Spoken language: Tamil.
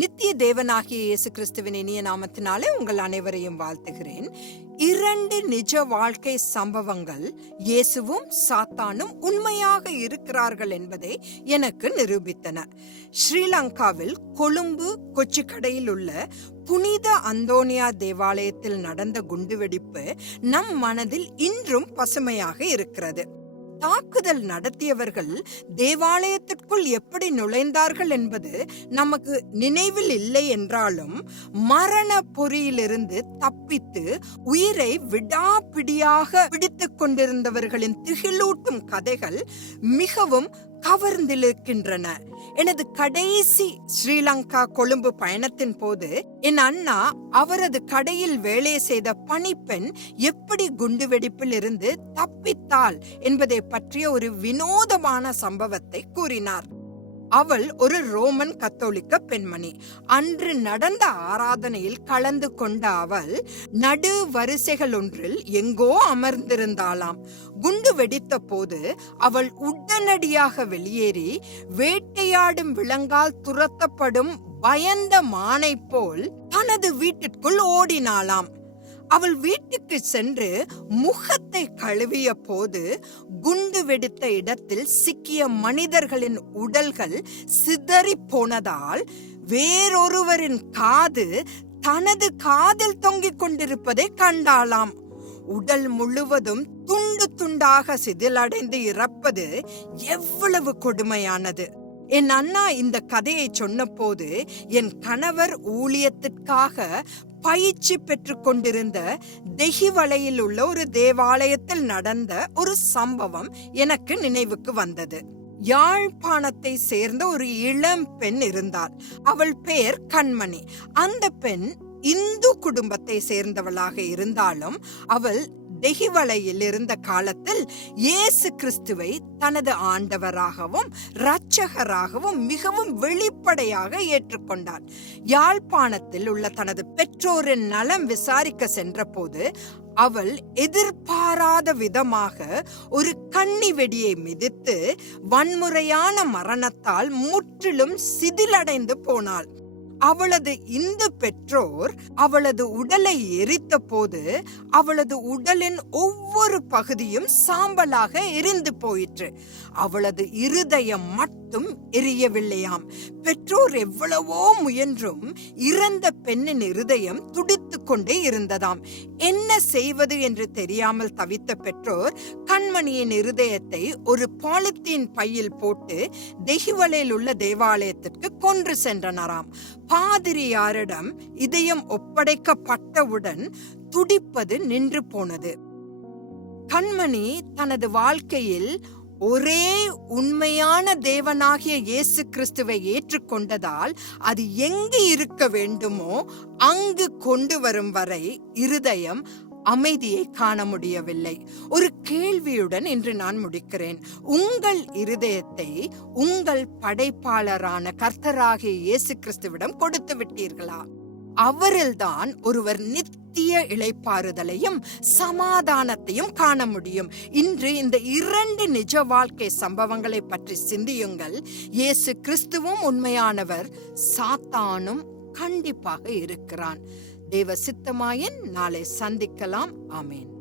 நித்திய தேவனாகிய இயேசு கிறிஸ்துவின் இனிய நாமத்தினாலே உங்கள் அனைவரையும் வாழ்த்துகிறேன். இரண்டு நிஜ வாழ்க்கை சம்பவங்கள் இயேசுவும் சாத்தானும் உண்மையாக இருக்கிறார்கள் என்பதை எனக்கு நிரூபித்தன. ஸ்ரீலங்காவில் கொழும்பு கொச்சிக்கடையில் உள்ள புனித அந்தோனியா தேவாலயத்தில் நடந்த குண்டுவெடிப்பு நம் மனதில் இன்றும் பசுமையாக இருக்கிறது. தாக்குதல் நடத்தியவர்கள் தேவாலயத்திற்குள் எப்படி நுழைந்தார்கள் என்பது நமக்கு நினைவில் இல்லை என்றாலும் மரண பொறியிலிருந்து தப்பித்து உயிரை விடாப்பிடியாக பிடித்துக் கொண்டிருந்தவர்களின் திகிலூட்டும் கதைகள் மிகவும் கவர்ந்திழுக்கின்றன. எனது கடைசி ஸ்ரீலங்கா கொழும்பு பயணத்தின் போது என் அண்ணா அவரது கடையில் வேலை செய்த பணிப்பெண் எப்படி குண்டுவெடிப்பில் இருந்து தப்பித்தாள் என்பதை பற்றிய ஒரு வினோதமான சம்பவத்தை கூறினார். அவள் ஒரு ரோமன் கத்தோலிக்க பெண்மணி. அன்று நடந்த ஆராதனையில் கலந்து கொண்ட அவள் நடு வரிசைகள் ஒன்றில் எங்கோ அமர்ந்திருந்தாளாம். குண்டு வெடித்த போது அவள் உடனடியாக வெளியேறி வேட்டையாடும் விலங்கால் துரத்தப்படும் பயந்த மானை போல் தனது வீட்டிற்குள் ஓடினாளாம். அவள் வீட்டுக்கு சென்று முகத்தை கழுவிய போது குண்டு வெடித்த இடத்தில் சிக்கிய மனிதர்களின் உடல்கள் சிதறி போனதால் வேறொருவரின் காது தனது காதில் தொங்கிக் கொண்டிருப்பதை கண்டாளாம். உடல் முழுவதும் துண்டு துண்டாக சிதிலடைந்து இறப்பது எவ்வளவு கொடுமையானது. என் அண்ணா இந்த கதையை சொன்னபோது என் கணவர் ஊழியத்திற்காக பயிற்சி பெற்று கொண்டிருந்த தெஹிவலையில் உள்ள ஒரு தேவாலயத்தில் நடந்த ஒரு சம்பவம் எனக்கு நினைவுக்கு வந்தது. யாழ்ப்பாணத்தை சேர்ந்த ஒரு இளம் பெண் இருந்தாள் அவள் பெயர் கண்மணி. அந்த பெண் இந்து குடும்பத்தை சேர்ந்தவளாக இருந்தாலும் அவள் திகிவலையில் இருந்த காலத்தில் இயேசு கிறிஸ்துவை தனது ஆண்டவராகவும் இரட்சகராகவும் மிகவும் வெளிப்படையாக ஏற்றுக்கொண்டார். யாழ்ப்பாணத்தில் உள்ள தனது பெற்றோரின் நலம் விசாரிக்க சென்றபோது அவள் எதிர்பாராத விதமாக ஒரு கன்னி வெடியை மிதித்து வன்முறையான மரணத்தால் முற்றிலும் சிதிலடைந்து போனாள். அவளது இந்து பெற்றோர் அவளது உடலை எரித்த போது அவளது உடலின் ஒவ்வொரு பகுதியும் சாம்பலாக எரிந்து போயிற்று. அவளது இருதயம் மட்டும் எரியவில்லையாம். பெற்றோர் எவ்வளவோ முயன்றும் இறந்த பெண்ணின் இருதயம் துடித்து கொண்டே இருந்ததாம். என்ன செய்வது என்று தெரியாமல் தவித்த பெற்றோர் கண்மணியின் இருதயத்தை ஒரு பாலித்தீன் பையில் போட்டு தெஹிவலையில் உள்ள தேவாலயத்திற்கு கொன்று சென்றனராம். பாதிரியாரிடம் இதயம் ஒப்படைக்கப்பட்டவுடன் துடிப்பது நின்று போனது. கண்மணி தனது வாழ்க்கையில் ஒரே உண்மையான தேவனாகிய இயேசு கிறிஸ்துவை ஏற்றுக்கொண்டதால் அது எங்கு இருக்க வேண்டுமோ அங்கு கொண்டு வரும் வரை இருதயம் அமைதியை காண முடியவில்லை. ஒரு கேள்வியுடன் இன்று நான் முடிக்கிறேன். உங்கள் இருதயத்தை உங்கள் படைப்பாளரான கர்த்தராகிய இயேசு கிறிஸ்துவிடம் கொடுத்து விட்டீர்களா? அவரில்தான் ஒருவர் நித்திய இளைப்பாறுதலையும் சமாதானத்தையும் காண முடியும். இன்று இந்த இரண்டு நிஜ வாழ்க்கை சம்பவங்களை பற்றி சிந்தியுங்கள். இயேசு கிறிஸ்துவும் உண்மையானவர் சாத்தானும் கண்டிப்பாக இருக்கிறான். தேவ சித்தமாயின் நாளை சந்திக்கலாம். ஆமேன்.